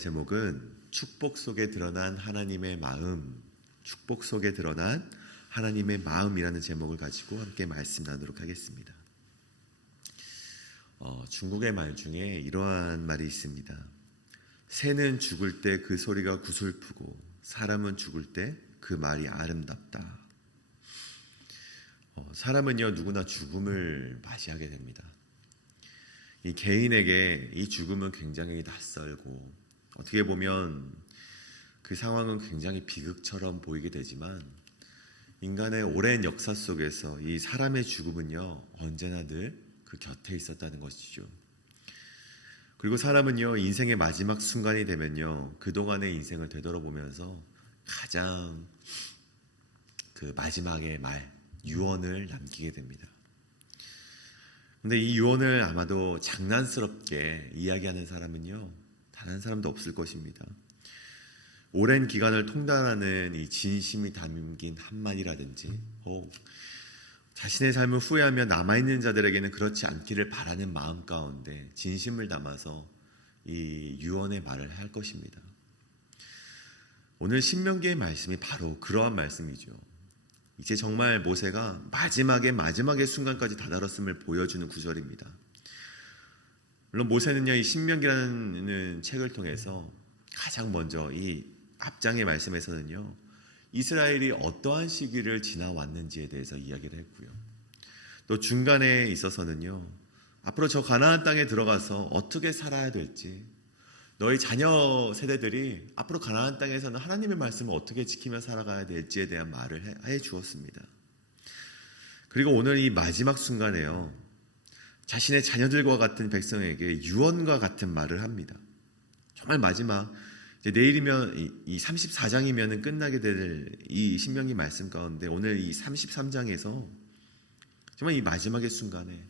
제목은 축복 속에 드러난 하나님의 마음, 축복 속에 드러난 하나님의 마음이라는 제목을 가지고 함께 말씀 나누도록 하겠습니다. 중국의 말 중에 이러한 말이 있습니다. 새는 죽을 때 그 소리가 구슬프고 사람은 죽을 때 그 말이 아름답다. 사람은요 누구나 죽음을 맞이하게 됩니다. 이 개인에게 이 죽음은 굉장히 낯설고 어떻게 보면 그 상황은 굉장히 비극처럼 보이게 되지만 인간의 오랜 역사 속에서 이 사람의 죽음은요 언제나 늘 그 곁에 있었다는 것이죠. 그리고 사람은요 인생의 마지막 순간이 되면요 그동안의 인생을 되돌아보면서 가장 그 마지막의 말, 유언을 남기게 됩니다. 근데 이 유언을 아마도 장난스럽게 이야기하는 사람은요 단 한 사람도 없을 것입니다. 오랜 기간을 통달하는 이 진심이 담긴 한마디라든지 자신의 삶을 후회하며 남아있는 자들에게는 그렇지 않기를 바라는 마음 가운데 진심을 담아서 이 유언의 말을 할 것입니다. 오늘 신명기의 말씀이 바로 그러한 말씀이죠. 이제 정말 모세가 마지막의 순간까지 다다랐음을 보여주는 구절입니다. 물론 모세는요 이 신명기라는 책을 통해서 가장 먼저 이 앞장의 말씀에서는요 이스라엘이 어떠한 시기를 지나왔는지에 대해서 이야기를 했고요. 또 중간에 있어서는요 앞으로 저 가나안 땅에 들어가서 어떻게 살아야 될지, 너희 자녀 세대들이 앞으로 가나안 땅에서는 하나님의 말씀을 어떻게 지키며 살아가야 될지에 대한 말을 해 주었습니다. 그리고 오늘 이 마지막 순간에요 자신의 자녀들과 같은 백성에게 유언과 같은 말을 합니다. 정말 마지막 이제 내일이면 이 34장이면 끝나게 될 이 신명기 말씀 가운데 오늘 이 33장에서 정말 이 마지막의 순간에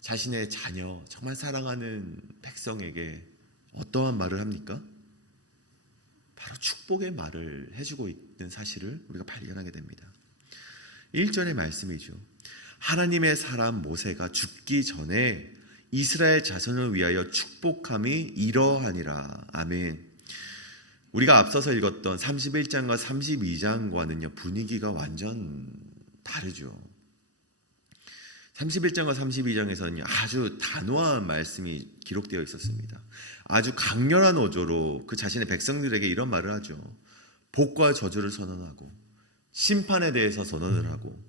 자신의 자녀, 정말 사랑하는 백성에게 어떠한 말을 합니까? 바로 축복의 말을 해주고 있는 사실을 우리가 발견하게 됩니다. 1절의 말씀이죠. 하나님의 사람 모세가 죽기 전에 이스라엘 자손을 위하여 축복함이 이러하니라. 아멘. 우리가 앞서서 읽었던 31장과 32장과는요 분위기가 완전 다르죠. 31장과 32장에서는 아주 단호한 말씀이 기록되어 있었습니다. 아주 강렬한 어조로 그 자신의 백성들에게 이런 말을 하죠. 복과 저주를 선언하고 심판에 대해서 선언을 하고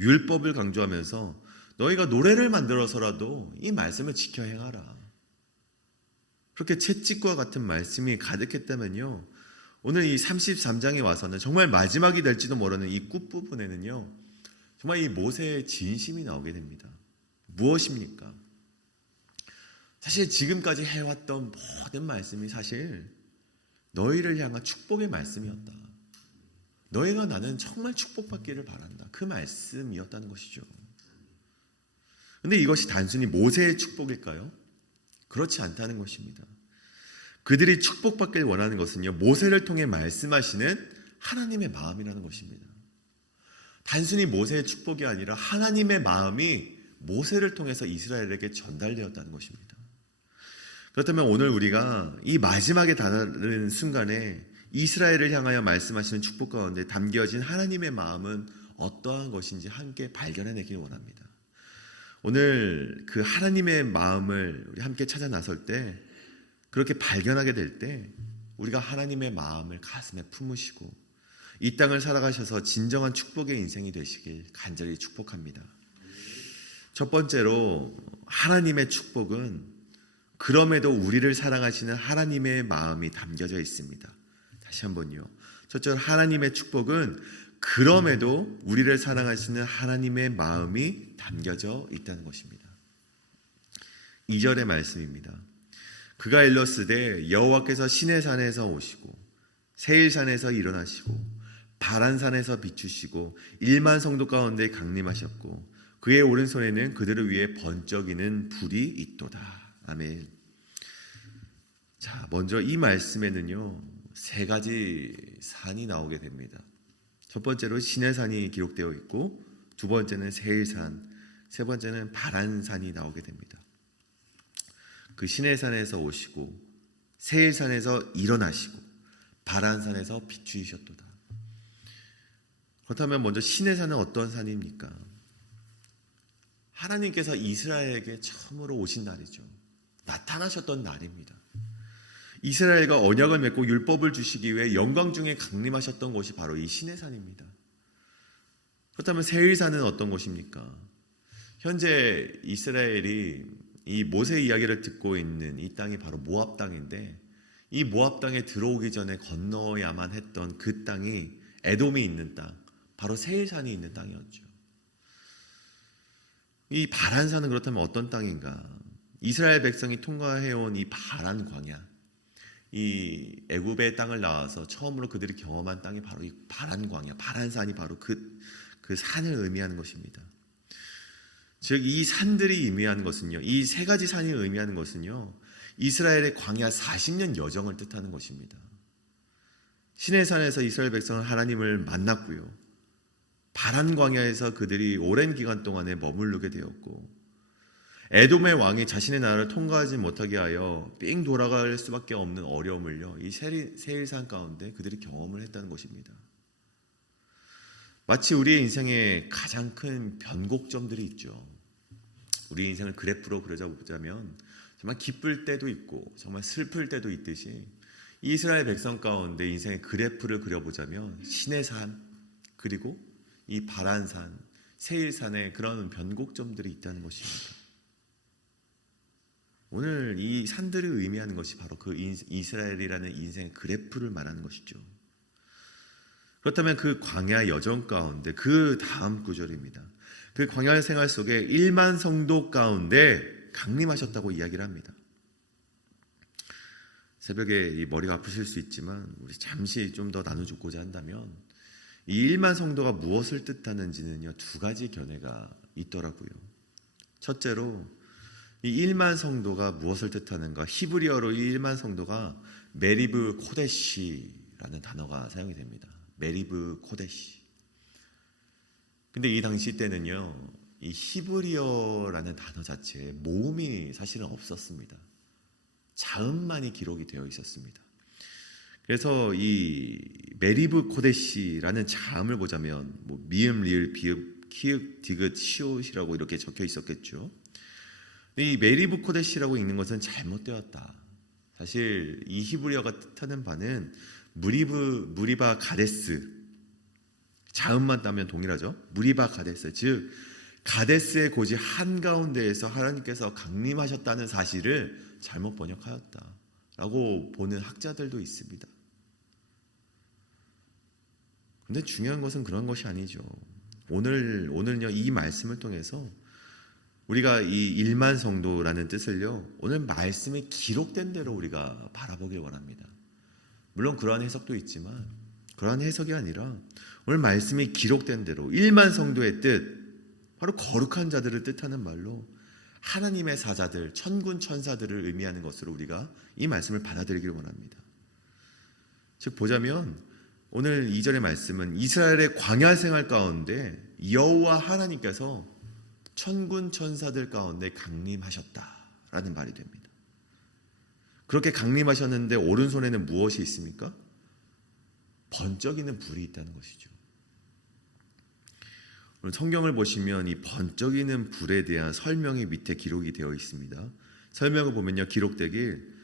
율법을 강조하면서 너희가 노래를 만들어서라도 이 말씀을 지켜 행하라. 그렇게 채찍과 같은 말씀이 가득했다면요 오늘 이 33장에 와서는 정말 마지막이 될지도 모르는 이 끝부분에는요 정말 이 모세의 진심이 나오게 됩니다. 무엇입니까? 사실 지금까지 해왔던 모든 말씀이 사실 너희를 향한 축복의 말씀이었다. 너희가 나는 정말 축복받기를 바란다. 그 말씀이었다는 것이죠. 그런데 이것이 단순히 모세의 축복일까요? 그렇지 않다는 것입니다. 그들이 축복받길 원하는 것은요 모세를 통해 말씀하시는 하나님의 마음이라는 것입니다. 단순히 모세의 축복이 아니라 하나님의 마음이 모세를 통해서 이스라엘에게 전달되었다는 것입니다. 그렇다면 오늘 우리가 이 마지막에 다다른 순간에 이스라엘을 향하여 말씀하시는 축복 가운데 담겨진 하나님의 마음은 어떠한 것인지 함께 발견해내길 원합니다. 오늘 그 하나님의 마음을 우리 함께 찾아 나설 때 그렇게 발견하게 될 때 우리가 하나님의 마음을 가슴에 품으시고 이 땅을 살아가셔서 진정한 축복의 인생이 되시길 간절히 축복합니다. 첫 번째로 하나님의 축복은 그럼에도 우리를 사랑하시는 하나님의 마음이 담겨져 있습니다. 다시 한번요. 첫째로 하나님의 축복은 그럼에도 우리를 사랑하시는 하나님의 마음이 담겨져 있다는 것입니다. 2절의 말씀입니다. 그가 일렀으되 여호와께서 시내산에서 오시고 세일산에서 일어나시고 바란산에서 비추시고 1만 성도 가운데 강림하셨고 그의 오른손에는 그들을 위해 번쩍이는 불이 있도다. 아멘. 자, 먼저 이 말씀에는요 세 가지 산이 나오게 됩니다. 첫 번째로 시내산이 기록되어 있고 두 번째는 세일산, 세 번째는 바란산이 나오게 됩니다. 그 시내산에서 오시고 세일산에서 일어나시고 바란산에서 비추이셨도다. 그렇다면 먼저 시내산은 어떤 산입니까? 하나님께서 이스라엘에게 처음으로 오신 날이죠. 나타나셨던 날입니다. 이스라엘과 언약을 맺고 율법을 주시기 위해 영광 중에 강림하셨던 곳이 바로 이 시내산입니다. 그렇다면 세일산은 어떤 곳입니까? 현재 이스라엘이 이 모세 이야기를 듣고 있는 이 땅이 바로 모압 땅인데, 이 모압 땅에 들어오기 전에 건너야만 했던 그 땅이 에돔이 있는 땅, 바로 세일산이 있는 땅이었죠. 이 바란산은 그렇다면 어떤 땅인가? 이스라엘 백성이 통과해온 이 바란 광야, 이 애굽의 땅을 나와서 처음으로 그들이 경험한 땅이 바로 이 바란 광야, 바란산이 바로 그 산을 의미하는 것입니다. 즉 이 산들이 의미하는 것은요, 이 세 가지 산이 의미하는 것은요, 이스라엘의 광야 40년 여정을 뜻하는 것입니다. 시내산에서 이스라엘 백성은 하나님을 만났고요, 바란 광야에서 그들이 오랜 기간 동안에 머무르게 되었고, 에돔의 왕이 자신의 나라를 통과하지 못하게 하여 삥 돌아갈 수밖에 없는 어려움을요, 이 세일산 가운데 그들이 경험을 했다는 것입니다. 마치 우리의 인생에 가장 큰 변곡점들이 있죠. 우리 인생을 그래프로 그려보자면 정말 기쁠 때도 있고 정말 슬플 때도 있듯이, 이스라엘 백성 가운데 인생의 그래프를 그려보자면 시내산 그리고 이 바란산, 세일산에 그런 변곡점들이 있다는 것입니다. 오늘 이 산들을 의미하는 것이 바로 그 이스라엘이라는 인생의 그래프를 말하는 것이죠. 그렇다면 그 광야 여정 가운데 그 다음 구절입니다. 그 광야 생활 속에 1만 성도 가운데 강림하셨다고 이야기를 합니다. 새벽에 이 머리가 아프실 수 있지만 우리 잠시 좀 더 나눠주고자 한다면, 이 1만 성도가 무엇을 뜻하는지는요, 두 가지 견해가 있더라고요. 첫째로 이 1만 성도가 무엇을 뜻하는가? 히브리어로 이 1만 성도가 메리브 코데시라는 단어가 사용이 됩니다. 메리브 코데시. 근데 이 당시 때는요, 이 히브리어라는 단어 자체에 모음이 사실은 없었습니다. 자음만이 기록이 되어 있었습니다. 그래서 이 메리브 코데시라는 자음을 보자면 뭐 미음, 리을, 비읍, 키읔, 디귿, 시옷이라고 이렇게 적혀 있었겠죠. 이 메리브 코데시라고 읽는 것은 잘못되었다. 사실 이 히브리어가 뜻하는 바는 무리바 가데스, 자음만 따면 동일하죠. 무리바 가데스, 즉 가데스의 고지 한가운데에서 하나님께서 강림하셨다는 사실을 잘못 번역하였다라고 보는 학자들도 있습니다. 근데 중요한 것은 그런 것이 아니죠. 오늘요, 이 말씀을 통해서 우리가 이 1만 성도라는 뜻을요, 오늘 말씀에 기록된 대로 우리가 바라보길 원합니다. 물론 그러한 해석도 있지만 그러한 해석이 아니라 오늘 말씀이 기록된 대로 1만 성도의 뜻, 바로 거룩한 자들을 뜻하는 말로 하나님의 사자들, 천군 천사들을 의미하는 것으로 우리가 이 말씀을 받아들이길 원합니다. 즉 보자면 오늘 2절의 말씀은 이스라엘의 광야 생활 가운데 여호와 하나님께서 천군 천사들 가운데 강림하셨다라는 말이 됩니다. 그렇게 강림하셨는데 오른손에는 무엇이 있습니까? 번쩍이는 불이 있다는 것이죠. 오늘 성경을 보시면 이 번쩍이는 불에 대한 설명이 밑에 기록이 되어 있습니다. 설명을 보면요, 기록되길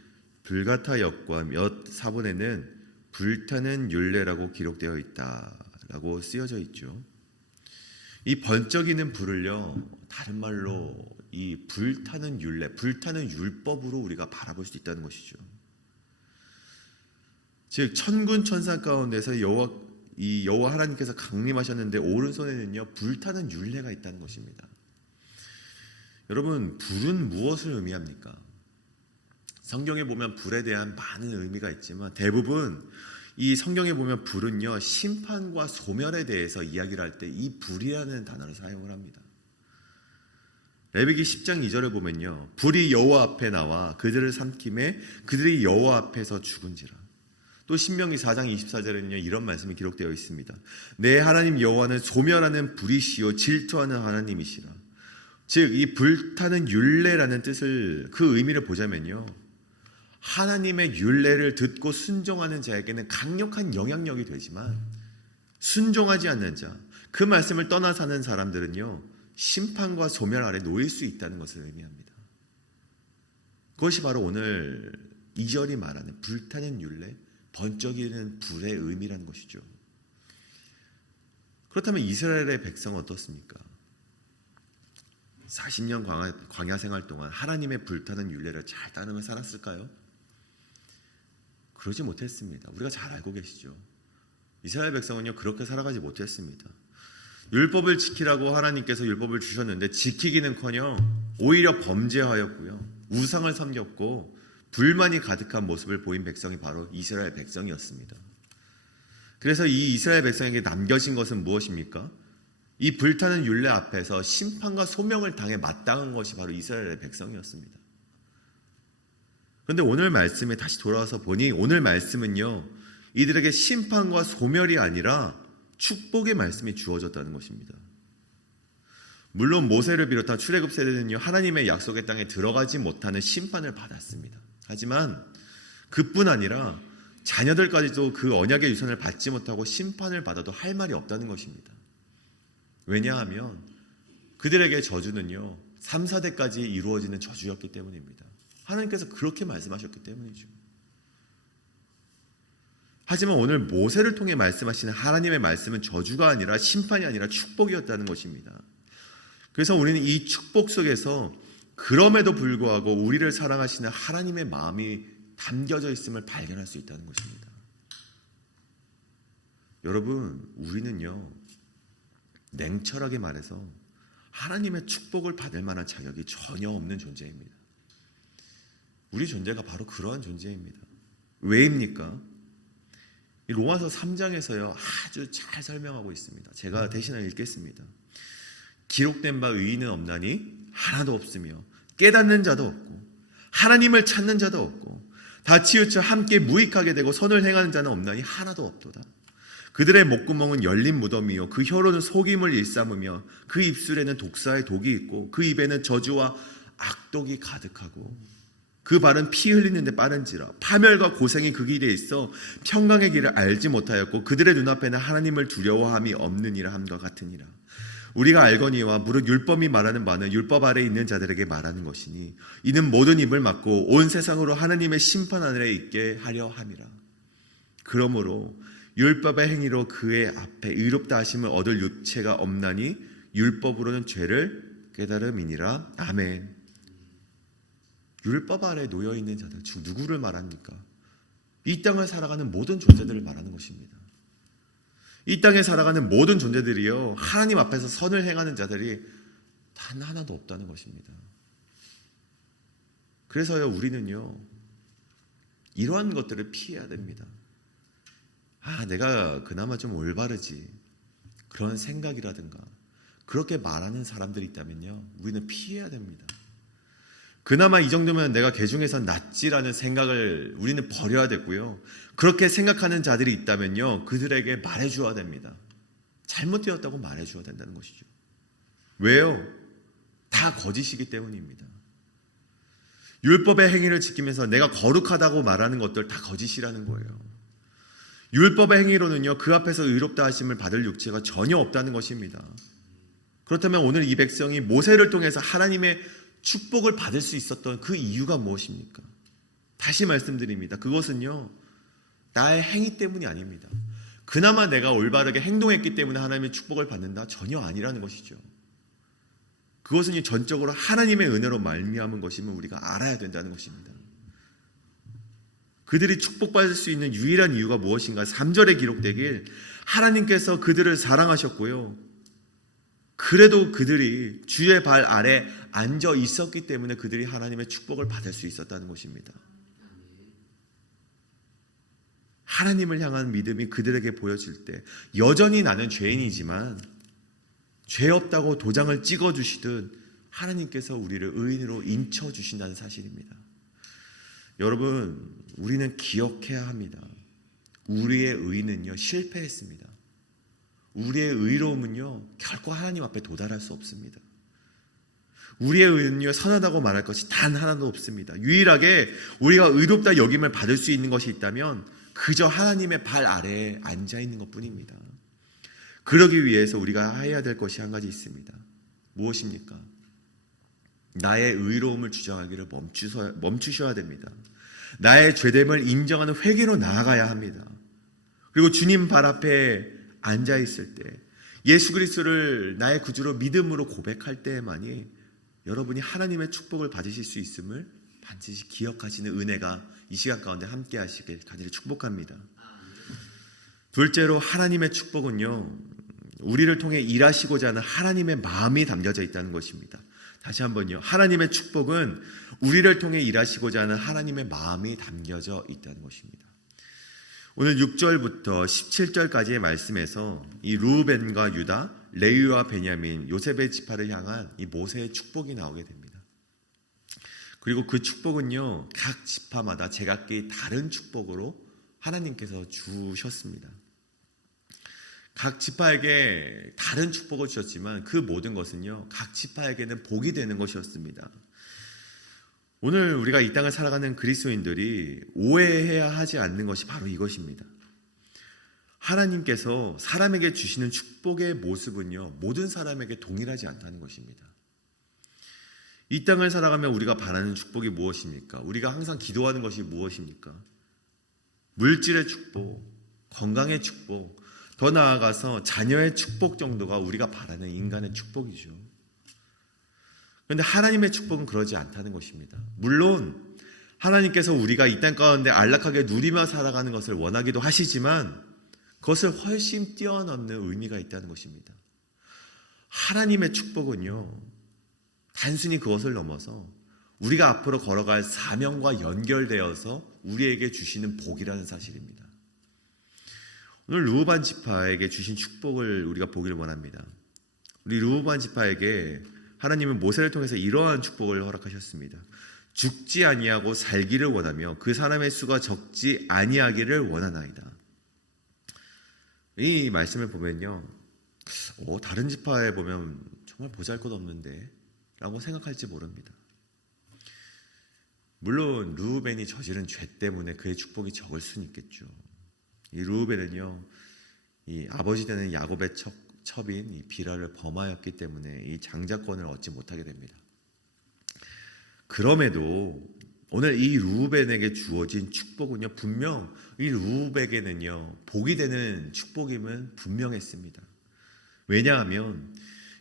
불가타 역과 몇 사본에는 불타는 율례라고 기록되어 있다라고 쓰여져 있죠. 이 번쩍이는 불을요, 다른 말로 이 불타는 율례, 불타는 율법으로 우리가 바라볼 수 있다는 것이죠. 즉 천군 천사 가운데서 여호와 하나님께서 강림하셨는데 오른손에는요, 불타는 율례가 있다는 것입니다. 여러분, 불은 무엇을 의미합니까? 성경에 보면 불에 대한 많은 의미가 있지만 대부분 이 성경에 보면 불은요, 심판과 소멸에 대해서 이야기를 할 때 이 불이라는 단어를 사용을 합니다. 레위기 10장 2절을 보면요, 불이 여호와 앞에 나와 그들을 삼킴에 그들이 여호와 앞에서 죽은지라. 또 신명기 4장 24절에는요, 이런 말씀이 기록되어 있습니다. 내 하나님 여호와는 소멸하는 불이시요 질투하는 하나님이시라. 즉 이 불타는 율례라는 뜻을, 그 의미를 보자면요, 하나님의 율례를 듣고 순종하는 자에게는 강력한 영향력이 되지만 순종하지 않는 자, 그 말씀을 떠나 사는 사람들은요, 심판과 소멸 아래 놓일 수 있다는 것을 의미합니다. 그것이 바로 오늘 2절이 말하는 불타는 율례, 번쩍이는 불의 의미라는 것이죠. 그렇다면 이스라엘의 백성은 어떻습니까? 40년 광야 생활 동안 하나님의 불타는 율례를 잘 따르며 살았을까요? 그러지 못했습니다. 우리가 잘 알고 계시죠. 이스라엘 백성은요, 그렇게 살아가지 못했습니다. 율법을 지키라고 하나님께서 율법을 주셨는데 지키기는커녕 오히려 범죄하였고요, 우상을 섬겼고 불만이 가득한 모습을 보인 백성이 바로 이스라엘 백성이었습니다. 그래서 이 이스라엘 백성에게 남겨진 것은 무엇입니까? 이 불타는 율례 앞에서 심판과 소명을 당해 마땅한 것이 바로 이스라엘의 백성이었습니다. 그런데 오늘 말씀에 다시 돌아와서 보니 오늘 말씀은요, 이들에게 심판과 소멸이 아니라 축복의 말씀이 주어졌다는 것입니다. 물론 모세를 비롯한 출애굽 세대는요, 하나님의 약속의 땅에 들어가지 못하는 심판을 받았습니다. 하지만 그뿐 아니라 자녀들까지도 그 언약의 유산을 받지 못하고 심판을 받아도 할 말이 없다는 것입니다. 왜냐하면 그들에게 저주는요, 3, 4대까지 이루어지는 저주였기 때문입니다. 하나님께서 그렇게 말씀하셨기 때문이죠. 하지만 오늘 모세를 통해 말씀하시는 하나님의 말씀은 저주가 아니라 심판이 아니라 축복이었다는 것입니다. 그래서 우리는 이 축복 속에서 그럼에도 불구하고 우리를 사랑하시는 하나님의 마음이 담겨져 있음을 발견할 수 있다는 것입니다. 여러분, 우리는요, 냉철하게 말해서 하나님의 축복을 받을 만한 자격이 전혀 없는 존재입니다. 우리 존재가 바로 그러한 존재입니다. 왜입니까? 이 로마서 3장에서요, 아주 잘 설명하고 있습니다. 제가 대신에 읽겠습니다. 기록된 바 의인은 없나니 하나도 없으며 깨닫는 자도 없고 하나님을 찾는 자도 없고 다 치우쳐 함께 무익하게 되고 선을 행하는 자는 없나니 하나도 없도다. 그들의 목구멍은 열린 무덤이요 그 혀로는 속임을 일삼으며 그 입술에는 독사의 독이 있고 그 입에는 저주와 악독이 가득하고 그 발은 피 흘리는 데 빠른지라 파멸과 고생이 그 길에 있어 평강의 길을 알지 못하였고 그들의 눈앞에는 하나님을 두려워함이 없느니라 함과 같으니라. 우리가 알거니와 무릇 율법이 말하는 바는 율법 아래에 있는 자들에게 말하는 것이니 이는 모든 입을 막고 온 세상으로 하나님의 심판 아래에 있게 하려 함이라. 그러므로 율법의 행위로 그의 앞에 의롭다 하심을 얻을 육체가 없나니 율법으로는 죄를 깨달음이니라. 아멘. 율법 아래에 놓여있는 자들, 즉 누구를 말합니까? 이 땅을 살아가는 모든 존재들을 말하는 것입니다. 이 땅에 살아가는 모든 존재들이요, 하나님 앞에서 선을 행하는 자들이 단 하나도 없다는 것입니다. 그래서요, 우리는요, 이러한 것들을 피해야 됩니다. 내가 그나마 좀 올바르지, 그런 생각이라든가 그렇게 말하는 사람들이 있다면요, 우리는 피해야 됩니다. 그나마 이 정도면 내가 개중에서 낫지라는 생각을 우리는 버려야 되고요, 그렇게 생각하는 자들이 있다면요, 그들에게 말해줘야 됩니다. 잘못되었다고 말해줘야 된다는 것이죠. 왜요? 다 거짓이기 때문입니다. 율법의 행위를 지키면서 내가 거룩하다고 말하는 것들 다 거짓이라는 거예요. 율법의 행위로는요, 그 앞에서 의롭다 하심을 받을 육체가 전혀 없다는 것입니다. 그렇다면 오늘 이 백성이 모세를 통해서 하나님의 축복을 받을 수 있었던 그 이유가 무엇입니까? 다시 말씀드립니다. 그것은요, 나의 행위 때문이 아닙니다. 그나마 내가 올바르게 행동했기 때문에 하나님의 축복을 받는다? 전혀 아니라는 것이죠. 그것은 전적으로 하나님의 은혜로 말미암은 것임을 우리가 알아야 된다는 것입니다. 그들이 축복받을 수 있는 유일한 이유가 무엇인가? 3절에 기록되길 하나님께서 그들을 사랑하셨고요, 그래도 그들이 주의 발 아래 앉아 있었기 때문에 그들이 하나님의 축복을 받을 수 있었다는 것입니다. 하나님을 향한 믿음이 그들에게 보여질 때 여전히 나는 죄인이지만 죄 없다고 도장을 찍어주시듯 하나님께서 우리를 의인으로 인쳐주신다는 사실입니다. 여러분, 우리는 기억해야 합니다. 우리의 의는요, 실패했습니다. 우리의 의로움은요, 결코 하나님 앞에 도달할 수 없습니다. 우리의 의는요 선하다고 말할 것이 단 하나도 없습니다. 유일하게 우리가 의롭다 여김을 받을 수 있는 것이 있다면 그저 하나님의 발 아래에 앉아 있는 것뿐입니다. 그러기 위해서 우리가 해야 될 것이 한 가지 있습니다. 무엇입니까? 나의 의로움을 주장하기를 멈추셔야 됩니다. 나의 죄됨을 인정하는 회개로 나아가야 합니다. 그리고 주님 발 앞에 앉아 있을 때 예수 그리스도를 나의 구주로 믿음으로 고백할 때에만이 여러분이 하나님의 축복을 받으실 수 있음을 반드시 기억하시는 은혜가 이 시간 가운데 함께 하시길 간절히 축복합니다. 둘째로 하나님의 축복은요 우리를 통해 일하시고자 하는 하나님의 마음이 담겨져 있다는 것입니다. 다시 한번요, 하나님의 축복은 우리를 통해 일하시고자 하는 하나님의 마음이 담겨져 있다는 것입니다. 오늘 6절부터 17절까지의 말씀에서 이 루벤과 유다, 레위와 베냐민, 요셉의 지파를 향한 이 모세의 축복이 나오게 됩니다. 그리고 그 축복은요 각 지파마다 제각기 다른 축복으로 하나님께서 주셨습니다. 각 지파에게 다른 축복을 주셨지만 그 모든 것은요 각 지파에게는 복이 되는 것이었습니다. 오늘 우리가 이 땅을 살아가는 그리스도인들이 오해해야 하지 않는 것이 바로 이것입니다. 하나님께서 사람에게 주시는 축복의 모습은요 모든 사람에게 동일하지 않다는 것입니다. 이 땅을 살아가며 우리가 바라는 축복이 무엇입니까? 우리가 항상 기도하는 것이 무엇입니까? 물질의 축복, 건강의 축복, 더 나아가서 자녀의 축복 정도가 우리가 바라는 인간의 축복이죠. 그런데 하나님의 축복은 그러지 않다는 것입니다. 물론 하나님께서 우리가 이 땅 가운데 안락하게 누리며 살아가는 것을 원하기도 하시지만 그것을 훨씬 뛰어넘는 의미가 있다는 것입니다. 하나님의 축복은요 단순히 그것을 넘어서 우리가 앞으로 걸어갈 사명과 연결되어서 우리에게 주시는 복이라는 사실입니다. 오늘 르우반 지파에게 주신 축복을 우리가 보기를 원합니다. 우리 르우반 지파에게 하나님은 모세를 통해서 이러한 축복을 허락하셨습니다. 죽지 아니하고 살기를 원하며 그 사람의 수가 적지 아니하기를 원하나이다. 이 말씀을 보면요 다른 지파에 보면 정말 보잘것없는데 라고 생각할지 모릅니다. 물론 르우벤이 저지른 죄 때문에 그의 축복이 적을 수는 있겠죠. 이 르우벤은요 이 아버지 되는 야곱의 첩인 이 비라를 범하였기 때문에 이 장자권을 얻지 못하게 됩니다. 그럼에도 오늘 이 르우벤에게 주어진 축복은요 분명 이 르우벤에게는요 복이 되는 축복임은 분명했습니다. 왜냐하면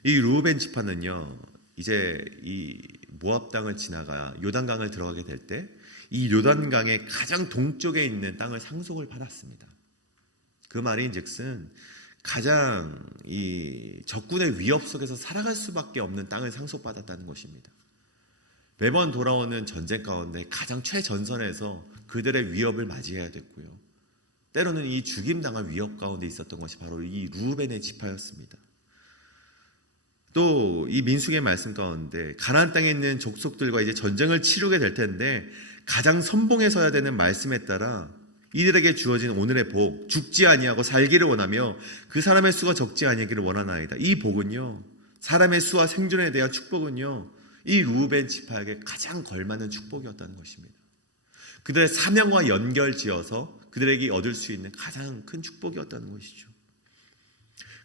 이 르우벤 지파는요 이제 이 모압 땅을 지나가 요단강을 들어가게 될 때 이 요단강의 가장 동쪽에 있는 땅을 상속을 받았습니다. 그 말인즉슨 가장 이 적군의 위협 속에서 살아갈 수밖에 없는 땅을 상속받았다는 것입니다. 매번 돌아오는 전쟁 가운데 가장 최전선에서 그들의 위협을 맞이해야 됐고요. 때로는 이 죽임당할 위협 가운데 있었던 것이 바로 이 르우벤의 지파였습니다. 또 이 민수기의 말씀 가운데 가나안 땅에 있는 족속들과 이제 전쟁을 치르게 될 텐데 가장 선봉에 서야 되는 말씀에 따라 이들에게 주어진 오늘의 복, 죽지 아니하고 살기를 원하며 그 사람의 수가 적지 아니하기를 원하나이다. 이 복은요 사람의 수와 생존에 대한 축복은요 이 르우벤 지파에게 가장 걸맞는 축복이었다는 것입니다. 그들의 사명과 연결지어서 그들에게 얻을 수 있는 가장 큰 축복이었다는 것이죠.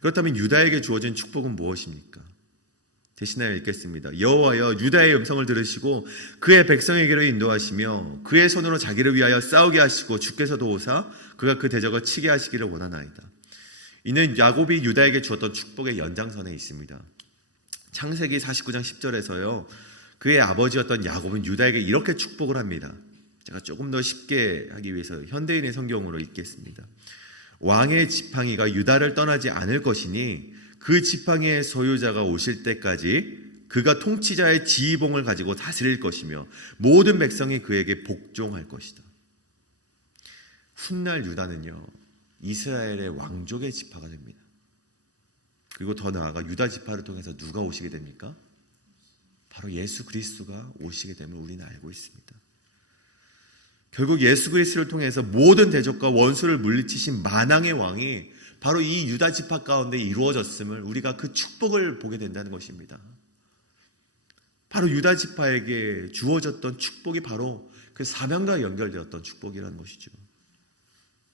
그렇다면 유다에게 주어진 축복은 무엇입니까? 대신하여 읽겠습니다. 여호와여 유다의 음성을 들으시고 그의 백성에게로 인도하시며 그의 손으로 자기를 위하여 싸우게 하시고 주께서 도우사 그가 그 대적을 치게 하시기를 원하나이다. 이는 야곱이 유다에게 주었던 축복의 연장선에 있습니다. 창세기 49장 10절에서요 그의 아버지였던 야곱은 유다에게 이렇게 축복을 합니다. 제가 조금 더 쉽게 하기 위해서 현대인의 성경으로 읽겠습니다. 왕의 지팡이가 유다를 떠나지 않을 것이니 그 지팡이의 소유자가 오실 때까지 그가 통치자의 지휘봉을 가지고 다스릴 것이며 모든 백성이 그에게 복종할 것이다. 훗날 유다는요 이스라엘의 왕족의 지파가 됩니다. 그리고 더 나아가 유다 지파를 통해서 누가 오시게 됩니까? 바로 예수 그리스도가 오시게 됨을 우리는 알고 있습니다. 결국 예수 그리스도를 통해서 모든 대적과 원수를 물리치신 만왕의 왕이 바로 이 유다 지파 가운데 이루어졌음을 우리가 그 축복을 보게 된다는 것입니다. 바로 유다 지파에게 주어졌던 축복이 바로 그 사명과 연결되었던 축복이라는 것이죠.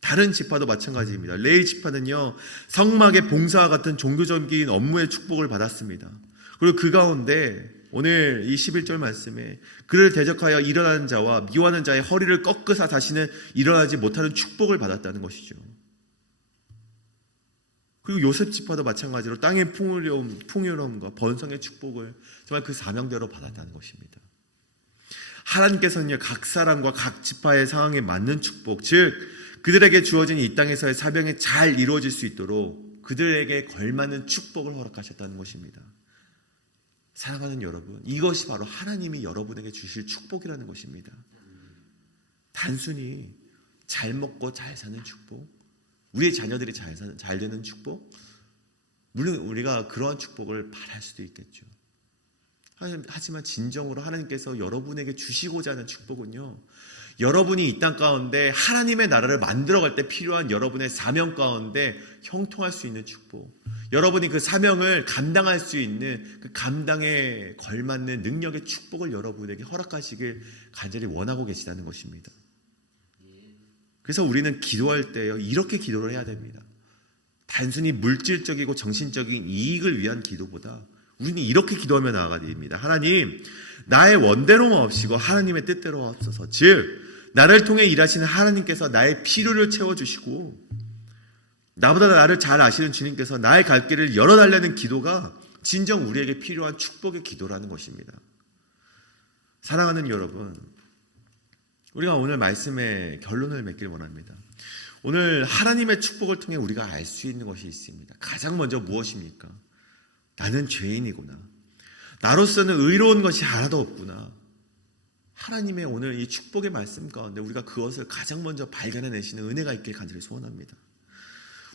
다른 지파도 마찬가지입니다. 레위 지파는요, 성막의 봉사와 같은 종교적인 업무의 축복을 받았습니다. 그리고 그 가운데 오늘 이 11절 말씀에 그를 대적하여 일어나는 자와 미워하는 자의 허리를 꺾으사 다시는 일어나지 못하는 축복을 받았다는 것이죠. 그리고 요셉 지파도 마찬가지로 땅의 풍요로움과 번성의 축복을 정말 그 사명대로 받았다는 것입니다. 하나님께서는요, 각 사람과 각 지파의 상황에 맞는 축복, 즉 그들에게 주어진 이 땅에서의 사명이 잘 이루어질 수 있도록 그들에게 걸맞는 축복을 허락하셨다는 것입니다. 사랑하는 여러분, 이것이 바로 하나님이 여러분에게 주실 축복이라는 것입니다. 단순히 잘 먹고 잘 사는 축복, 우리의 자녀들이 잘 되는 축복, 물론 우리가 그러한 축복을 바랄 수도 있겠죠. 하지만 진정으로 하나님께서 여러분에게 주시고자 하는 축복은요, 여러분이 이 땅 가운데 하나님의 나라를 만들어갈 때 필요한 여러분의 사명 가운데 형통할 수 있는 축복, 여러분이 그 사명을 감당할 수 있는 그 감당에 걸맞는 능력의 축복을 여러분에게 허락하시길 간절히 원하고 계시다는 것입니다. 그래서 우리는 기도할 때요, 이렇게 기도를 해야 됩니다. 단순히 물질적이고 정신적인 이익을 위한 기도보다 우리는 이렇게 기도하며 나아가야 됩니다. 하나님, 나의 원대로만 없이고 하나님의 뜻대로 없어서, 즉 나를 통해 일하시는 하나님께서 나의 필요를 채워주시고 나보다 나를 잘 아시는 주님께서 나의 갈 길을 열어달라는 기도가 진정 우리에게 필요한 축복의 기도라는 것입니다. 사랑하는 여러분, 우리가 오늘 말씀의 결론을 맺길 원합니다. 오늘 하나님의 축복을 통해 우리가 알 수 있는 것이 있습니다. 가장 먼저 무엇입니까? 나는 죄인이구나. 나로서는 의로운 것이 하나도 없구나. 하나님의 오늘 이 축복의 말씀 가운데 우리가 그것을 가장 먼저 발견해내시는 은혜가 있길 간절히 소원합니다.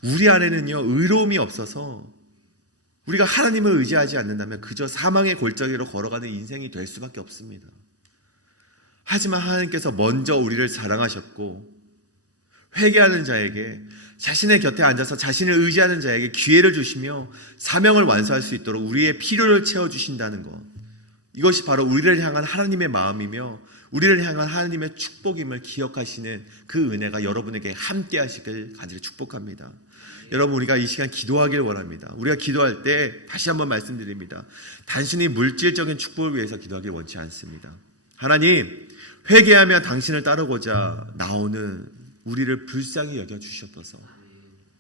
우리 안에는요, 의로움이 없어서 우리가 하나님을 의지하지 않는다면 그저 사망의 골짜기로 걸어가는 인생이 될 수밖에 없습니다. 하지만 하나님께서 먼저 우리를 사랑하셨고 회개하는 자에게, 자신의 곁에 앉아서 자신을 의지하는 자에게 기회를 주시며 사명을 완수할 수 있도록 우리의 필요를 채워주신다는 것, 이것이 바로 우리를 향한 하나님의 마음이며 우리를 향한 하나님의 축복임을 기억하시는 그 은혜가 여러분에게 함께 하시길 간절히 축복합니다. 여러분, 우리가 이 시간 기도하길 원합니다. 우리가 기도할 때 다시 한번 말씀드립니다. 단순히 물질적인 축복을 위해서 기도하길 원치 않습니다. 하나님, 회개하며 당신을 따르고자 나오는 우리를 불쌍히 여겨주시옵소서.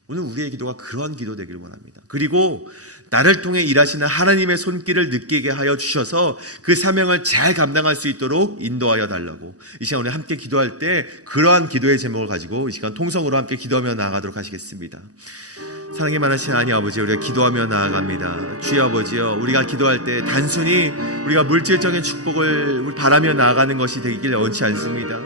오늘 우리의 기도가 그러한 기도 되기를 원합니다. 그리고 나를 통해 일하시는 하나님의 손길을 느끼게 하여 주셔서 그 사명을 잘 감당할 수 있도록 인도하여 달라고, 이 시간 우리 함께 기도할 때 그러한 기도의 제목을 가지고 이 시간 통성으로 함께 기도하며 나아가도록 하시겠습니다. 사랑이 많으신 하나님 아버지, 우리가 기도하며 나아갑니다. 주여 아버지여, 우리가 기도할 때 단순히 우리가 물질적인 축복을 바라며 나아가는 것이 되길 원치 않습니다.